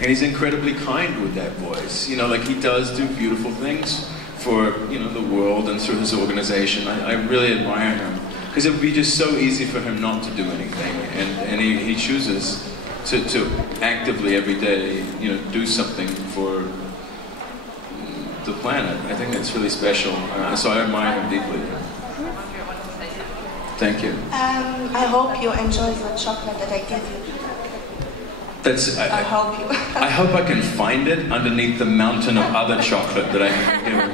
he's incredibly kind with that voice. You know, like he does do beautiful things for, you know, the world and through his organization. I really admire him. Because it would be just so easy for him not to do anything. And he chooses to actively every day, you know, do something for the planet. I think that's really special. So I admire him deeply. Thank you. I hope you enjoy the chocolate that I give you. I hope you. I hope I can find it underneath the mountain of other chocolate that I have given.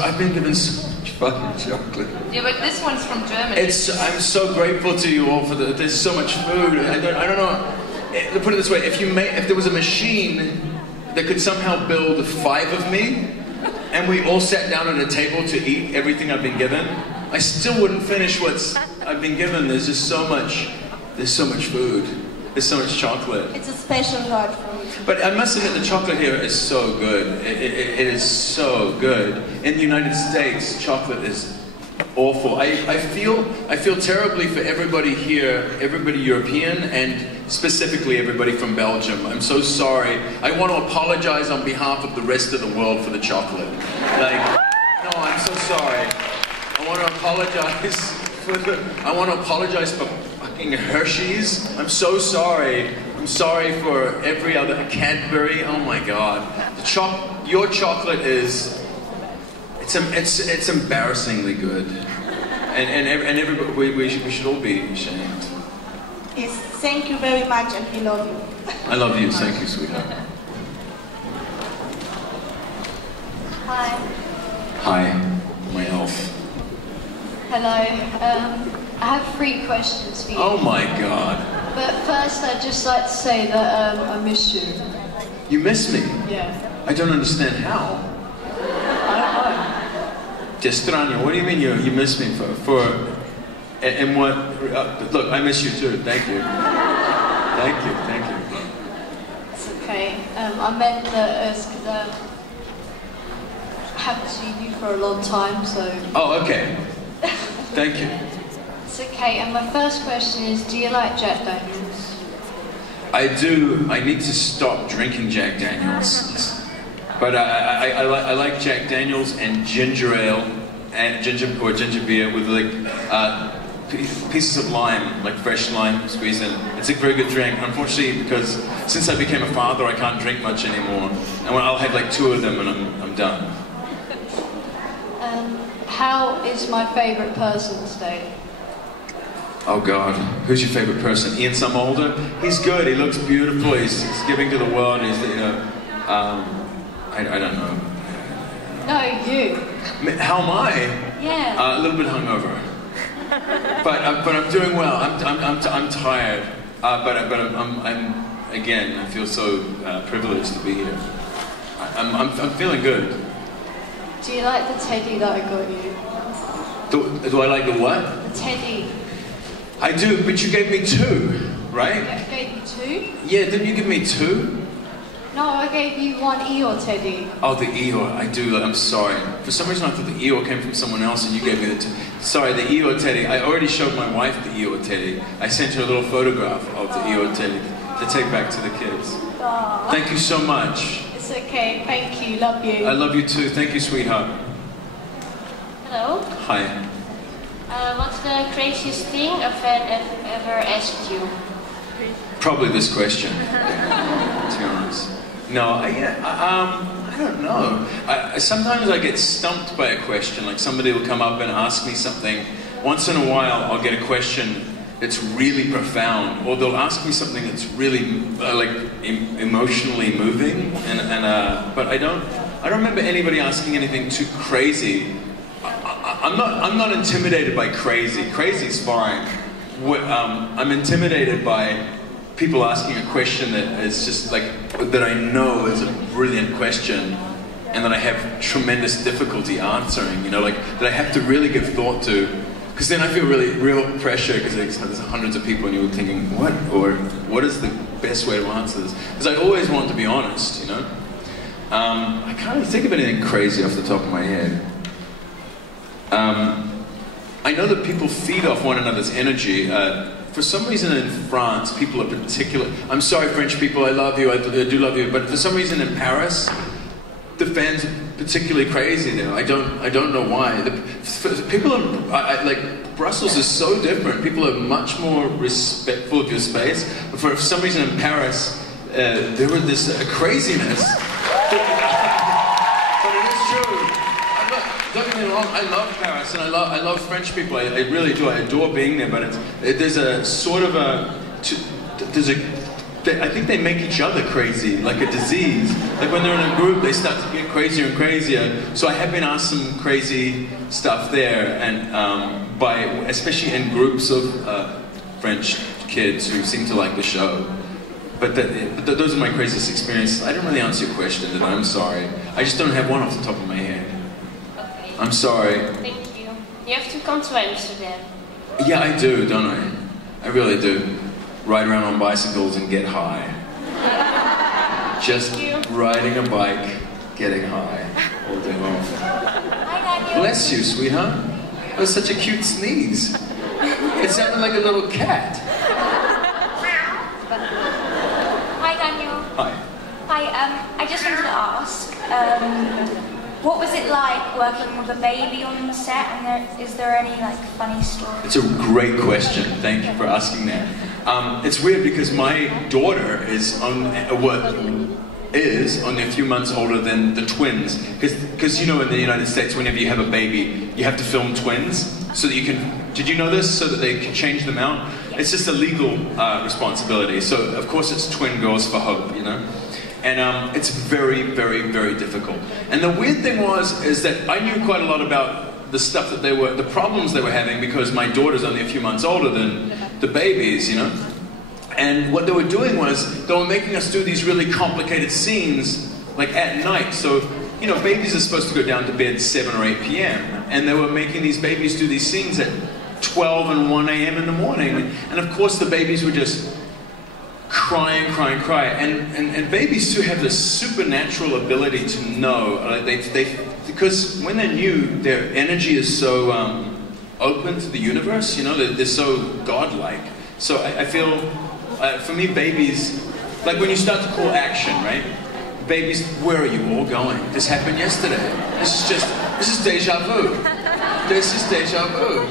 I've been given so much fucking chocolate. Yeah, but this one's from Germany. I'm so grateful to you all for there's so much food. I don't know. To put it this way, if there was a machine that could somehow build 5 of me, and we all sat down at a table to eat everything I've been given, I still wouldn't finish what I've been given. There's just so much. There's so much food. There's so much chocolate. It's a special heart for me. But I must admit, the chocolate here is so good. It is so good. In the United States, chocolate is awful. I feel terribly for everybody here, everybody European, and specifically everybody from Belgium. I'm so sorry. I want to apologize on behalf of the rest of the world for the chocolate. Like, no, I'm so sorry. I want to apologize for fucking Hershey's. I'm so sorry. I'm sorry for every other Cadbury. Oh my God. Your chocolate is. It's embarrassingly good, and everybody we should all be ashamed. Yes, thank you very much, and we love you. I love you. Thank you, sweetheart. Hi. Hi, my elf. Hello. I have 3 questions for you. Oh my God. But first, I'd just like to say that I miss you. You miss me? Yeah. I don't understand how. I don't know. Te extraño. What do you mean you miss me for and what? Look, I miss you too. Thank you. Thank you. Thank you. It's okay. I meant that it's because I haven't seen you for a long time, so. Oh, okay. Thank you. It's okay. And my first question is, do you like Jack Daniels? I do. I need to stop drinking Jack Daniels. But I like Jack Daniels and ginger ale and ginger beer with like pieces of lime, like fresh lime squeezed in. It's a very good drink. Unfortunately, because since I became a father, I can't drink much anymore. And I'll have like 2 of them and I'm done. How is my favourite person today? Oh God, who's your favourite person? Ian some older? He's good. He looks beautiful. He's giving to the world. He's, you know. I don't know. No, you. How am I? Yeah. A little bit hungover. But I'm doing well. I'm tired. But I'm again. I feel so privileged to be here. I'm feeling good. Do you like the teddy that I got you? Do I like the what? The teddy. I do, but you gave me 2, right? I gave you 2? Yeah, didn't you give me 2? No, I gave you 1 Eeyore teddy. Oh, the Eeyore. I do. I'm sorry. For some reason, I thought the Eeyore came from someone else, and you gave me the. Sorry, the Eeyore teddy. I already showed my wife the Eeyore teddy. I sent her a little photograph of the Eeyore teddy to take back to the kids. Aww. Thank you so much. It's okay. Thank you. Love you. I love you too. Thank you, sweetheart. Hello. Hi. What's the craziest thing a fan ever asked you? Probably this question. To be honest. No, I don't know. Sometimes I get stumped by a question, like somebody will come up and ask me something. Once in a while, I'll get a question that's really profound, or they'll ask me something that's really emotionally moving. But I don't remember anybody asking anything too crazy. I'm not intimidated by crazy. Crazy's fine. I'm intimidated by people asking a question that is just like, that I know is a brilliant question and that I have tremendous difficulty answering, you know, like that I have to really give thought to, because then I feel real pressure because there's hundreds of people and you're thinking, what is the best way to answer this? Because I always want to be honest, you know. I can't really think of anything crazy off the top of my head. I know that people feed off one another's energy. for some reason in France, people are particular. I'm sorry, French people, I love you, I do love you, but for some reason in Paris, the fans are particularly crazy there. I don't know why. People are, like, Brussels is so different. People are much more respectful of your space. But for some reason in Paris, there was this craziness. But it is true. Don't get me wrong, I love Paris and I love French people. I really do. I adore being there. But there's a sort of I think they make each other crazy, like a disease. Like when they're in a group, they start to get crazier and crazier. So I have been asked some crazy stuff there, and especially in groups of French kids who seem to like the show. But those are my craziest experiences. I didn't really answer your question, did I? I'm sorry. I just don't have one off the top of my head. Okay. I'm sorry. Thank you. You have to come to Amsterdam. Yeah, I do, don't I? I really do. Ride around on bicycles and get high. Just riding a bike, getting high all day long. Hi, Daniel. Bless you, sweetheart. That was such a cute sneeze. It sounded like a little cat. Hi, Daniel. Hi. Hi, I just wanted to ask, what was it like working with a baby on the set, and is there any like funny stories? It's a great question. Thank you for asking that. It's weird because my daughter is only a few months older than the twins. Because you know, in the United States, whenever you have a baby, you have to film twins so that you can. Did you know this? So that they can change them out. It's just a legal responsibility. So of course it's twin girls for hope, you know. And it's very, very, very difficult. And the weird thing is that I knew quite a lot about the stuff that the problems they were having, because my daughter's only a few months older than the babies, you know. And what they were doing was, they were making us do these really complicated scenes, like at night. So, you know, babies are supposed to go down to bed 7 or 8 p.m. And they were making these babies do these scenes at 12 and 1 a.m. in the morning. And of course the babies were just cry. And babies too have this supernatural ability to know. Because when they're new, their energy is so open to the universe, you know, they're so godlike. So I feel, for me, babies, like when you start to call action, right? Babies, where are you all going? This happened yesterday. This is deja vu. This is deja vu.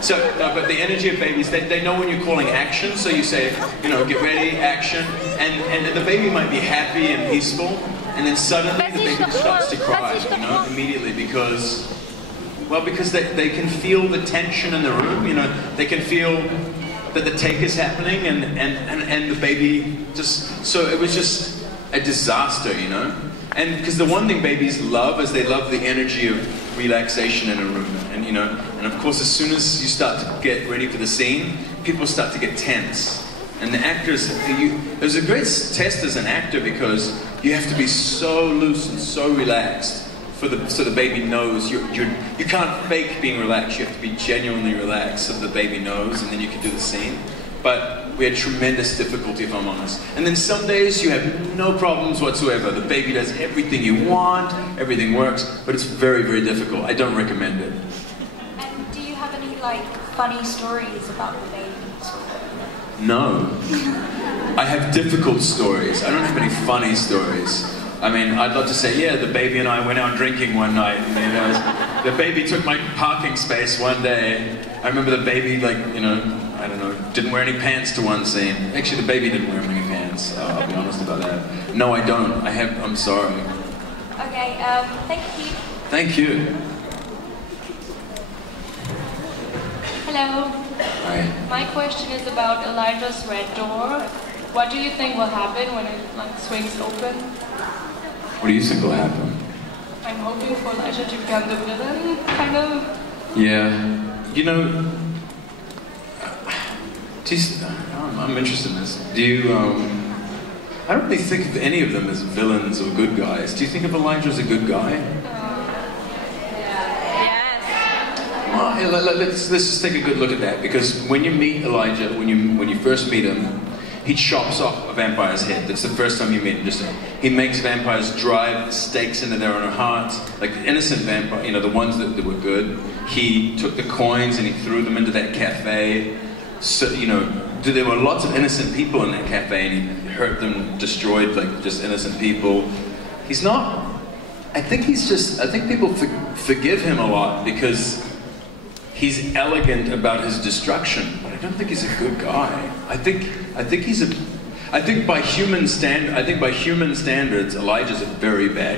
So, no, but the energy of babies, they know when you're calling action, so you say, you know, get ready, action, and the baby might be happy and peaceful, and then suddenly the baby starts to cry, you know, immediately, because they can feel the tension in the room, you know, they can feel that the take is happening, and the baby just, so it was just a disaster, you know. And because the one thing babies love is they love the energy of relaxation in a room, and you know, and of course as soon as you start to get ready for the scene, people start to get tense. And the actors, there's a great test as an actor, because you have to be so loose and so relaxed so the baby knows you can't fake being relaxed. You have to be genuinely relaxed so the baby knows, and then you can do the scene. But we had tremendous difficulty, if I'm honest. And then some days you have no problems whatsoever. The baby does everything you want, everything works, but it's very, very difficult. I don't recommend it. And do you have any like funny stories about the babies? No. I have difficult stories. I don't have any funny stories. I mean, I'd love to say, yeah, the baby and I went out drinking one night, and you know, the baby took my parking space one day. I remember the baby, like, you know, I don't know, didn't wear any pants to one scene. Actually, the baby didn't wear many pants. I'll be honest about that. No, I don't. I'm sorry. Okay, thank you. Thank you. Hello. Hi. My question is about Elijah's red door. What do you think will happen when it like swings open? What do you think will happen? I'm hoping for Elijah to become the villain, kind of. Yeah. You know, I'm interested in this. Do you, I don't really think of any of them as villains or good guys. Do you think of Elijah as a good guy? Yes. Well, let's just take a good look at that, because when you meet Elijah, when you first meet him, he chops off a vampire's head. That's the first time you meet him. He makes vampires drive stakes into their own hearts, like innocent vampires, you know, the ones that were good. He took the coins and he threw them into that cafe. so, you know, there were lots of innocent people in that cafe, and he hurt them, destroyed like just innocent people. He's not. I think people forgive him a lot because he's elegant about his destruction, but I don't think he's a good guy. I think by human standards, Elijah's a very bad